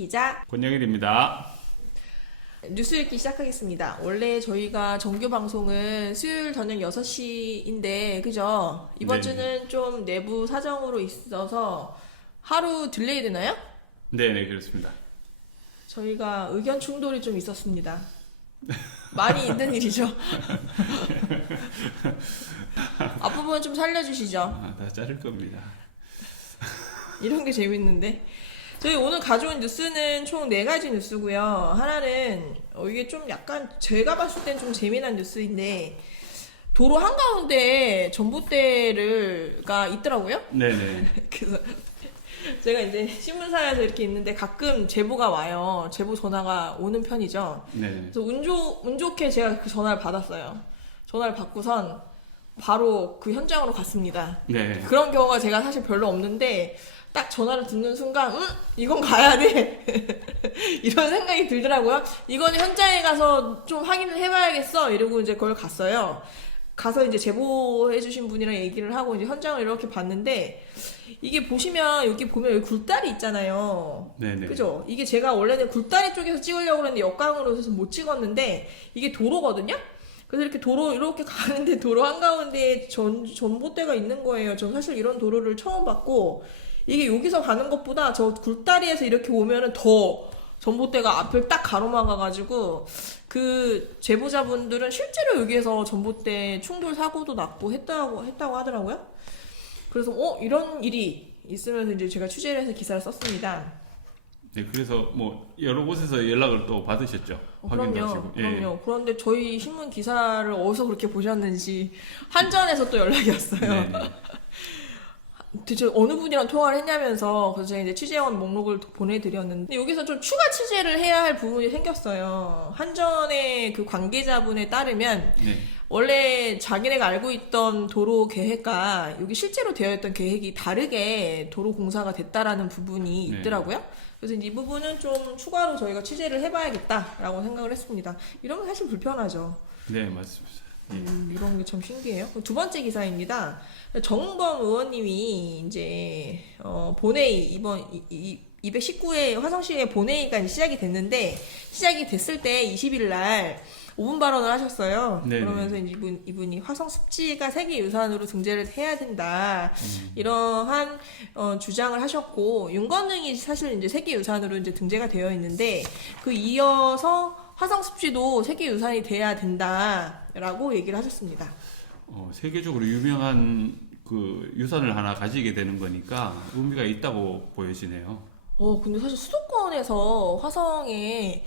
기자 권영일입니다. 뉴스 읽기 시작하겠습니다. 원래 저희가 정규 방송은 수요일 저녁 6시인데 그죠? 이번 주는 좀 내부 사정으로 있어서 하루 딜레이 되나요? 네네, 그렇습니다. 저희가 의견 충돌이 좀 있었습니다. 많이 있는 일이죠. 앞부분 좀 살려주시죠. 다 자를 겁니다. 이런 게 재밌는데. 저희 오늘 가져온 뉴스는 총 4가지 뉴스고요. 하나는 이게 좀 약간 제가 봤을 땐 좀 재미난 뉴스인데 도로 한가운데 전봇대가 있더라고요. 네네. 그래서 제가 이제 신문사에서 이렇게 있는데 가끔 제보가 와요. 제보 전화가 오는 편이죠. 네. 그래서 운 좋게 제가 그 전화를 받았어요. 전화를 받고선 바로 그 현장으로 갔습니다. 네. 그런 경우가 제가 사실 별로 없는데 딱 전화를 듣는 순간 이건 가야 돼 이런 생각이 들더라고요. 이거는 현장에 가서 좀 확인을 해봐야겠어 이러고 이제 그걸 갔어요. 가서 이제 제보해주신 분이랑 얘기를 하고 이제 현장을 이렇게 봤는데 이게 보시면 여기 보면 여기 굴다리 있잖아요. 네네. 그죠? 이게 제가 원래는 굴다리 쪽에서 찍으려고 그랬는데 역광으로 해서 못 찍었는데 이게 도로거든요? 그래서 이렇게 도로 이렇게 가는데 도로 한가운데에 전봇대가 있는 거예요. 전 사실 이런 도로를 처음 봤고 이게 여기서 가는 것보다 저 굴다리에서 이렇게 오면은 더 전봇대가 앞을 딱 가로막아가지고 그 제보자분들은 실제로 여기에서 전봇대 충돌 사고도 났고 했다고 하더라고요. 그래서 이런 일이 있으면서 이제 제가 취재를 해서 기사를 썼습니다. 네, 그래서 뭐 여러 곳에서 연락을 또 받으셨죠? 확인도 하시고. 그럼요. 그런데 저희 신문 기사를 어디서 그렇게 보셨는지 한전에서 또 연락이 왔어요. 네네. 대체 어느 분이랑 통화를 했냐면서 그래서 제가 이제 취재원 목록을 보내드렸는데 여기서 좀 추가 취재를 해야 할 부분이 생겼어요. 한전의 그 관계자분에 따르면 네. 원래 자기네가 알고 있던 도로 계획과 여기 실제로 되어 있던 계획이 다르게 도로 공사가 됐다라는 부분이 있더라고요. 그래서 이 부분은 좀 추가로 저희가 취재를 해봐야겠다라고 생각을 했습니다. 이런 건 사실 불편하죠. 네, 맞습니다. 이런 게 참 신기해요. 두 번째 기사입니다. 정은범 의원님이 이제 본회의 이번 219회 화성시의 본회의가 시작이 됐는데 시작이 됐을 때 20일 날 5분 발언을 하셨어요. 네네. 그러면서 이분이 화성 습지가 세계유산으로 등재를 해야 된다. 이러한 주장을 하셨고 윤건능이 사실 이제 세계유산으로 이제 등재가 되어 있는데 그 이어서 화성 습지도 세계유산이 돼야 된다라고 얘기를 하셨습니다. 세계적으로 유명한 그 유산을 하나 가지게 되는 거니까 의미가 있다고 보여지네요. 근데 사실 수도권에서 화성에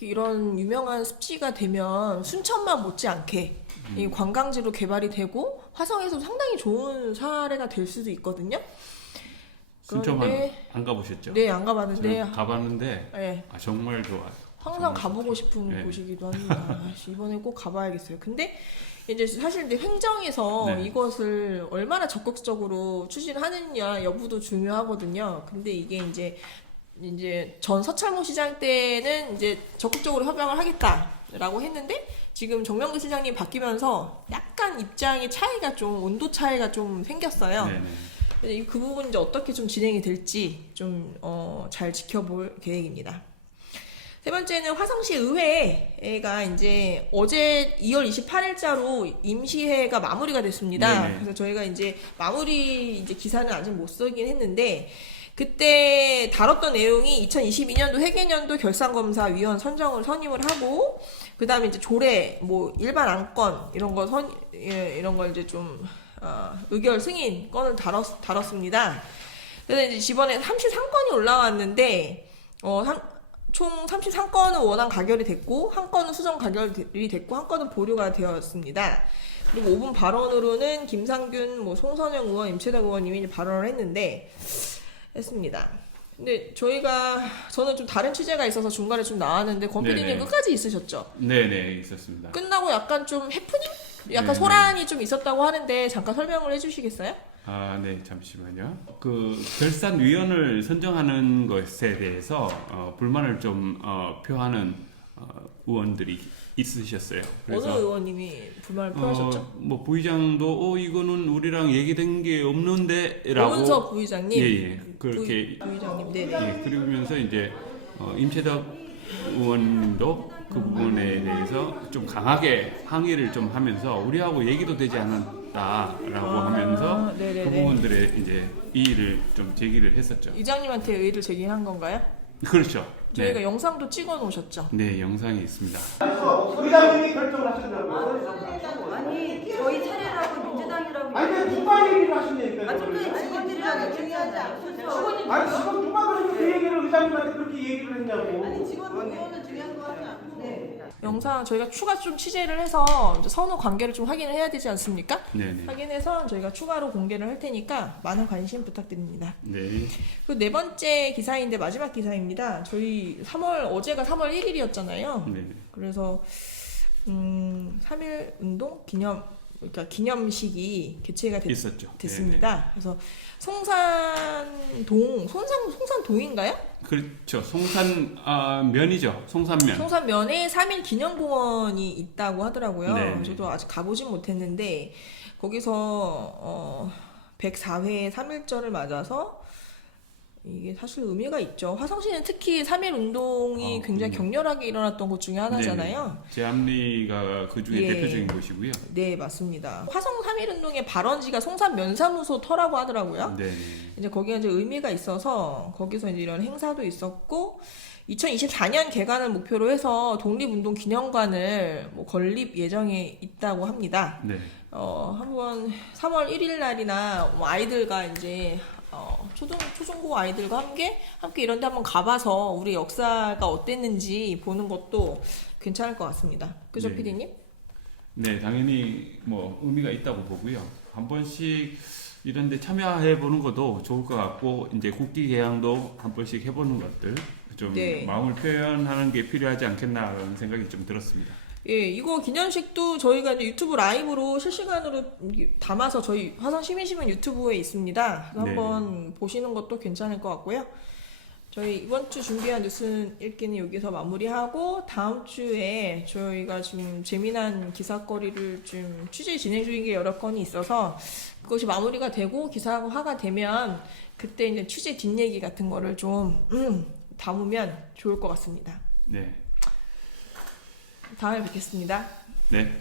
이런 유명한 습지가 되면 순천만 못지않게 이 관광지로 개발이 되고 화성에서 상당히 좋은 사례가 될 수도 있거든요. 순천만 안 가보셨죠? 네, 안 가봤는데 가봤는데 네. 정말 좋아요. 항상 가보고 싶은 곳이기도 합니다. 이번에 꼭 가봐야겠어요. 근데 이제 사실 이제 행정에서 이것을 얼마나 적극적으로 추진하느냐 여부도 중요하거든요. 근데 이게 이제 전 서철모 시장 때는 이제 적극적으로 협약을 하겠다라고 했는데 지금 정명근 시장님 바뀌면서 약간 입장의 차이가 좀 온도 차이가 좀 생겼어요. 네네. 그 부분 이제 어떻게 좀 진행이 될지 좀 잘 지켜볼 계획입니다. 세 번째는 화성시 의회가 이제 어제 2월 28일자로 임시회가 마무리가 됐습니다. 네네. 그래서 저희가 이제 마무리 이제 기사는 아직 못 쓰긴 했는데 그때 다뤘던 내용이 2022년도 회계년도 결산검사위원 선임을 하고 그 다음에 이제 조례 뭐 일반 안건 이런 걸 이제 좀 의결 승인 건을 다뤘습니다. 그래서 이제 이번에 33건이 올라왔는데 총 33건은 원안 가결이 됐고 한 건은 수정 가결이 됐고 한 건은 보류가 되었습니다. 그리고 5분 발언으로는 김상균, 송선영 의원, 임채덕 의원님이 발언을 했습니다. 근데 저는 좀 다른 취재가 있어서 중간에 좀 나왔는데 권 PD님 끝까지 있으셨죠? 네네, 있었습니다. 끝나고 약간 좀 해프닝? 약간 소란이 좀 있었다고 하는데 잠깐 설명을 해주시겠어요? 네, 잠시만요. 그 결산위원을 선정하는 것에 대해서 불만을 좀 표하는 의원들이 있으셨어요. 그래서 어느 의원님이 불만을 표하셨죠? 뭐 부의장도 이거는 우리랑 얘기된 게 없는데라고. 오은서 부의장님. 예, 그렇게 부의장님, 네네. 예, 그러면서 이제 임채덕 의원님도 그 부분에 대해서 좀 강하게 항의를 좀 하면서 우리하고 얘기도 되지 않았다라고 하면서 네네네. 그 부분들에 이제 이의를 좀 제기를 했었죠. 이장님한테 의의를 제기한 건가요? 그렇죠. 저희가 네. 영상도 찍어 놓으셨죠? 네, 영상이 있습니다. 의장님이 결정을 하시더라고요. 아니 저희 차례라고 민주당이라고 아니 왜 누가 얘기를 하시냐니까요. 좀 전에 직원들이랑 얘기하잖아요. 아니 지금 누가 그러니까 그 얘기를 의장님한테 그렇게 얘기를 했냐고. 아니 직원 그거는 중요한 거 같지 않고. 네. 영상 저희가 추가 좀 취재를 해서 이제 선후 관계를 좀 확인을 해야 되지 않습니까? 네네. 확인해서 저희가 추가로 공개를 할 테니까 많은 관심 부탁드립니다. 네. 그 네 번째 기사인데 마지막 기사입니다. 저희 어제가 3월 1일이었잖아요. 네. 그래서 3.1 운동 그러니까 기념식이 개최가 있었죠. 됐습니다. 그래서 송산동인가요? 그렇죠. 면이죠. 송산면. 송산면에 3.1 기념공원이 있다고 하더라고요. 네. 저도 아직 가보진 못했는데 거기서 104회 3.1절을 맞아서 이게 사실 의미가 있죠. 화성시는 특히 3.1 운동이 굉장히 격렬하게 일어났던 곳 중에 하나잖아요. 네. 제암리가 그 중에 예. 대표적인 곳이고요. 네, 맞습니다. 화성 3.1 운동의 발원지가 송산 면사무소 터라고 하더라고요. 네. 이제 거기가 이제 의미가 있어서 거기서 이제 이런 행사도 있었고 2024년 개관을 목표로 해서 독립운동 기념관을 건립 예정에 있다고 합니다. 네. 한번 3월 1일 날이나 아이들과 이제 초중고 아이들과 함께 이런 데 한번 가봐서 우리 역사가 어땠는지 보는 것도 괜찮을 것 같습니다. 그죠, 네. PD님? 네, 당연히 뭐 의미가 있다고 보고요. 한 번씩 이런 데 참여해 보는 것도 좋을 것 같고 이제 국기 개항도 한 번씩 해보는 것들 좀 네. 마음을 표현하는 게 필요하지 않겠나라는 생각이 좀 들었습니다. 예, 이거 기념식도 저희가 이제 유튜브 라이브로 실시간으로 담아서 저희 화성시민신문 유튜브에 있습니다. 그래서 네. 한번 보시는 것도 괜찮을 것 같고요. 저희 이번 주 준비한 뉴스 읽기는 여기서 마무리하고 다음 주에 저희가 지금 재미난 기사거리를 좀 취재 진행 중인 게 여러 건이 있어서 그것이 마무리가 되고 기사화가 되면 그때 이제 취재 뒷얘기 같은 거를 좀 담으면 좋을 것 같습니다. 네. 다음에 뵙겠습니다. 네.